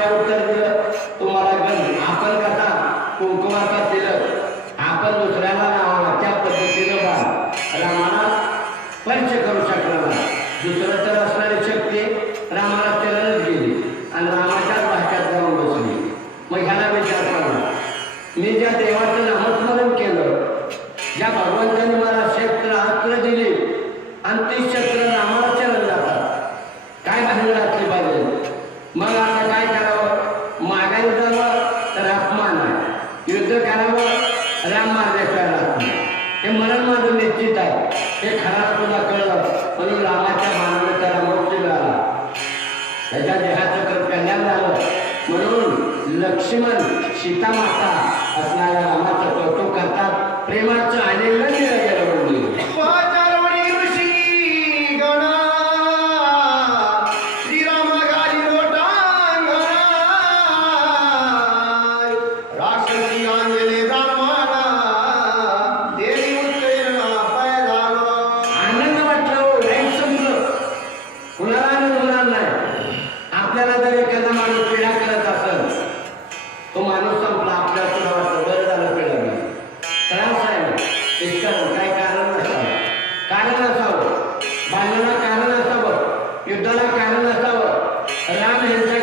रामाने काय उत्तर दिलं तुम्हाला गण आपण कसा कुंकुमाचा दिलं. आपण दुसऱ्याला नावाला त्या पद्धतीनं बाण रामाला पंच करू शकला नाही. दुसरं तर असणारी शक्ती रामाला चरणच गेली. आणि रामाच्याच भाषात जाऊन बसली. मग ह्याला विचार करा. मी ज्या देवाचं नामस्मरण केलं ज्या भगवंतांनी मला शस्त्र अस्त्र दिली आणि ती आहे युद्ध राम मारल्याशिवाय राहत हे मरण माझं निश्चित आहे. हे खरा तुला कळलं म्हणून रामाच्या मानाने त्याला मोक्ष मिळाला. त्याच्या देहाचं कर कल्याण झालं. म्हणून लक्ष्मण सीतामाता असणाऱ्या रामाचं कौतुक करतात. प्रेमाचं आलेलं दिलं गेलं काय कारण नसावं. कारण असावं भांडणाला कारण असावं युद्धाला कारण असावं राम यांच्या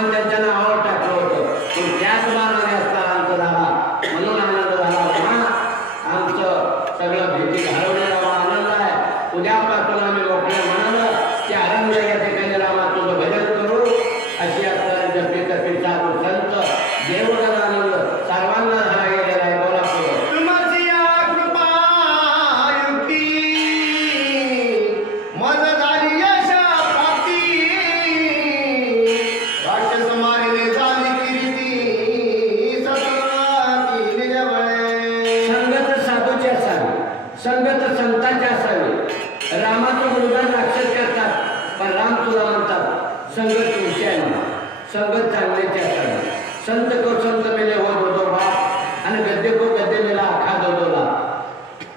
हे बाण त्यांच्या नावावर टाकलं होतं. पण त्याच बाणाने असता आमचा झाला म्हणून आनंद झाला हा आमचं सगळं भीती घालवण्याला आनंद आहे. उद्यापासून आम्ही मोकळ्या म्हणालं संगत तुमची आहे संगत चांगल्याच्या असावी संत को संत मेले हो दो बाप आणि गद्य को गद्य मेला आखा दोला.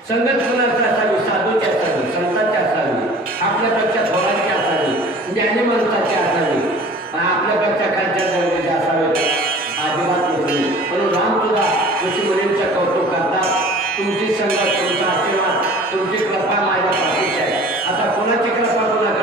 संगत कुणाची असावी साधूची असावी संतांची असावी आपल्यापेक्षा थोरांची असावी ज्ञानी माणसाची असावी पण आपल्यापेक्षा खालच्या दर्जाची असावे अजिबात नाही. म्हणून राम तुला तुझी मुलींचं कौतुक करतात तुमची संगत तुमचा आशीर्वाद तुमची कृपा माझ्या पाठीची आहे. आता कोणाची कृपा कोणाकडे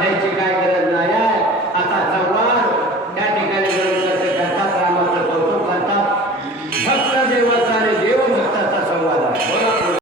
घ्यायची काय